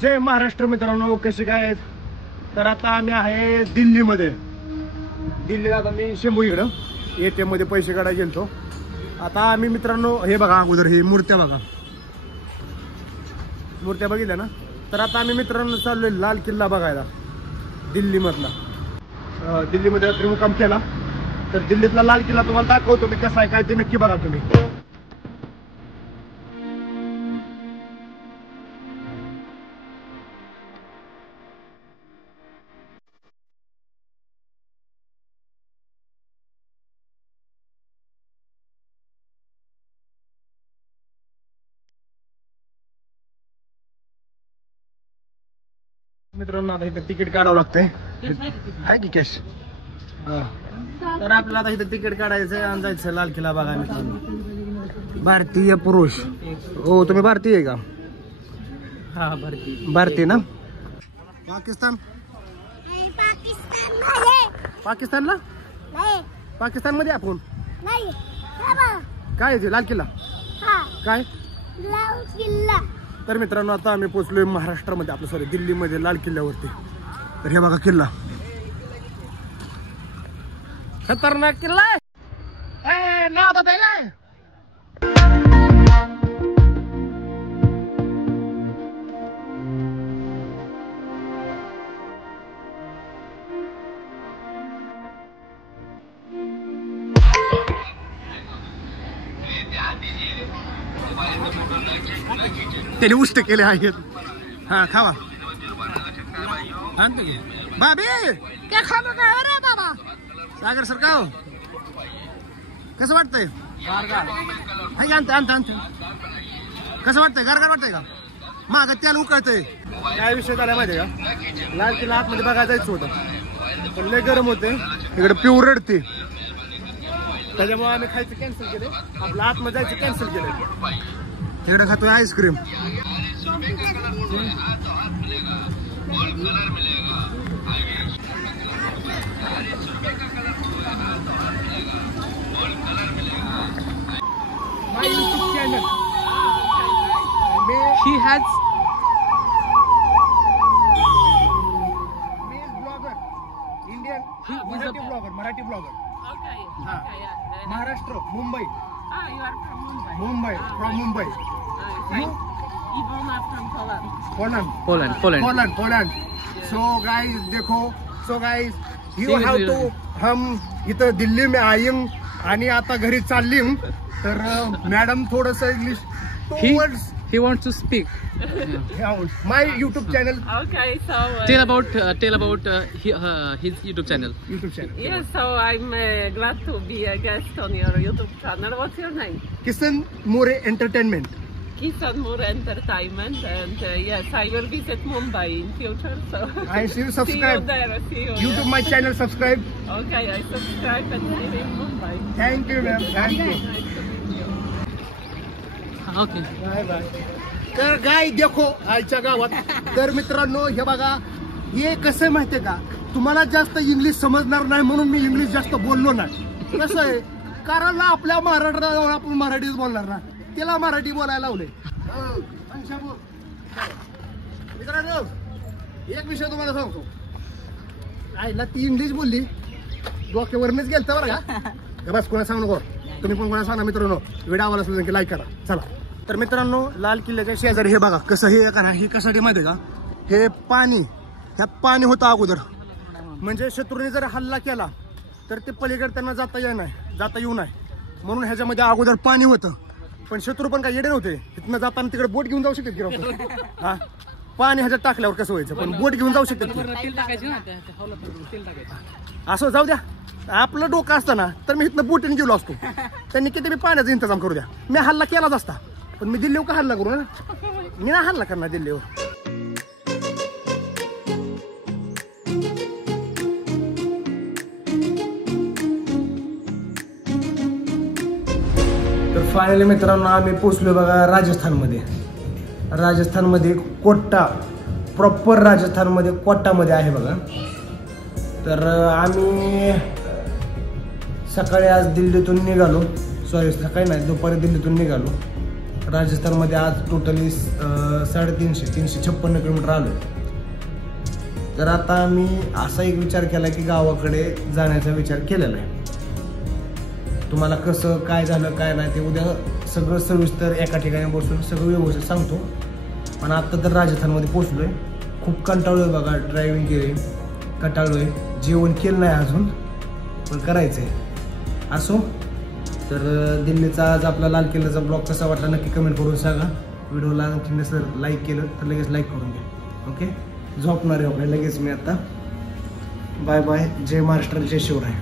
जय महाराष्ट्र मित्रांनो, कसे काय आहेत? तर आता आम्ही आहे दिल्लीमध्ये. दिल्लीला आता मी शंभू इकडं ATM मध्ये पैसे काढायला गेलतो. आता आम्ही मित्रांनो हे बघा, अगोदर ही मूर्त्या बघा, मूर्त्या बघितल्या ना. तर आता आम्ही मित्रांनो चाललोय लाल किल्ला बघायला दिल्लीमधला. दिल्लीमध्ये रात्री मुक्काम केला. तर दिल्लीतला लाल किल्ला तुम्हाला दाखवतो मी कसा आहे काय ते नक्की बघा तुम्ही. मित्रांनो आता इथं तिकीट काढावं लागतंय. आहे की कॅश? तर आपल्याला आता इथं तिकीट काढायचंय आणि जायचं लाल किल्ला बघा मित्रांनो. भारतीय पुरुष. हो, तुम्ही भारतीय आहे का? हा, भारतीय ना. पाकिस्तान. पाकिस्तानला पाकिस्तान मध्ये आपण काय आहे लाल किल्ला? काय लाल किल्ला? तर मित्रांनो आता आम्ही पोहोचलोय महाराष्ट्रामध्ये, आपलं सॉरी दिल्लीमध्ये लाल किल्ल्यावरती. तर हे बघा किल्ला, खतरनाक किल्ला आहे. ना आता ते काय त्याने उष्ट केले आहेत. हा खावा. बाबी काय खालो काय रे बाबा? सागर सर का कसं वाटतंय? कसं वाटतंय? गारगार वाटतंय का? माग त्याला उकळतंय. काय विषय झाला माहितीये का? लाल किल्ला आतमध्ये बघायला जायचं होतं पण लय गरम होते, इकडे पिऊ रडते. त्याच्यामुळे आम्ही खायचं कॅन्सल केले, आपलं आतमध्ये जायचं कॅन्सल केलं. इकडे खातोय ice cream. My YouTube channel. He has blogger, Indian Marathi blogger. Okay. हाँ. Okay, yeah. Maharashtra, Mumbai. Ah, you are from Mumbai. Mumbai, from Mumbai. Fine. Ivona from Poland. Poland. So guys देखो, so guys you have to, हम इथं दिल्ली में आये आणि आता घरी चालली. तर मॅडम थोडस English he wants to speak. My YouTube channel. Okay, so Tell about his YouTube channel. yeah, so I'm glad to be a guest on your YouTube channel. What's your name? Kisan More entertainment. Kisan Moore Entertainment, and yes, I will visit Mumbai in future. So I see you see you subscribe. there. See you. YouTube my channel subscribe. Okay, I subscribe and live in Mumbai. Thank you ma'am. Thank you. Nice to meet you. Okay. Bye bye. तर गाय देखो आईच्या गावात. तर मित्रांनो हे बघा, हे कसं माहितीये का, तुम्हाला जास्त इंग्लिश समजणार नाही म्हणून मी इंग्लिश जास्त बोललो नाही. कसं आहे, कारण आपल्या महाराष्ट्रात आपण मराठीच बोलणार ना, त्याला मराठी बोलायला लावले. मित्रांनो एक विषय तुम्हाला सांगतो, आईला ती इंग्लिश बोलली, डोक्यावरनच गेलत बरं का. बस कोणा सांगू नको, तुम्ही पण कोणा सांगा मित्रांनो. व्हिडिओ आवडला असेल की लाईक करा. चला. तर मित्रांनो लाल किल्ल्याच्या शेजारी हे बघा कसं हे का नाही, हे कशासाठी माहिती का, हे पाणी, ह्यात पाणी होतं अगोदर. म्हणजे शत्रूने जर हल्ला केला तर ते पलीकडे त्यांना जाता येऊ नये म्हणून ह्याच्यामध्ये अगोदर पाणी होतं. पण शत्रू पण काय येडे नव्हते, इथनं जाताना तिकडे बोट घेऊन जाऊ शकतात की. हा, पाणी ह्याच्यात टाकल्यावर कसं व्हायचं, पण बोट घेऊन जाऊ शकतात. असं जाऊ द्या, आपलं डोकं असतं ना तर मी इथनं बोटीने गेलो असतो. त्यांनी किती बी पाण्याचा इंतजाम करू द्या, मी हल्ला केलाच असता. पण मी दिल्लीवर का हल्ला करू ना, मी ना हल्ला करणार दिल्लीवर. तर फायनली मित्रांनो आम्ही पोचलो बघा राजस्थानमध्ये. राजस्थानमध्ये कोटा, प्रॉपर राजस्थानमध्ये कोटामध्ये आहे बघा. तर आम्ही सकाळी आज दिल्लीतून निघालो, सॉरी सकाळी नाही दुपारी दिल्लीतून निघालो. राजस्थानमध्ये आज टोटली 356 किलोमीटर आलो. तर आता मी असा एक विचार केला की गावाकडे जाण्याचा विचार केलेला आहे. तुम्हाला कसं काय झालं काय नाही ते उद्या सगळं सविस्तर एका ठिकाणी बसून सगळं व्यवस्थित सांगतो. पण आत्ता तर राजस्थानमध्ये पोचलोय. खूप कंटाळलोय बघा, ड्रायव्हिंग केली, कंटाळलोय. जेवण केलं नाही अजून, पण करायचं आहे. असो, तर दिल्लीचा आज आपला लाल किल्ल्याचा ब्लॉग कसा वाटला नक्की कमेंट करून सांगा. व्हिडिओला आणखी जर लाईक केलं तर लगेच लाईक करून घ्या. ओके, झोपणार आहे आपल्याला लगेच मी आता. Bye bye. जय महाराष्ट्र, जय शिवराय.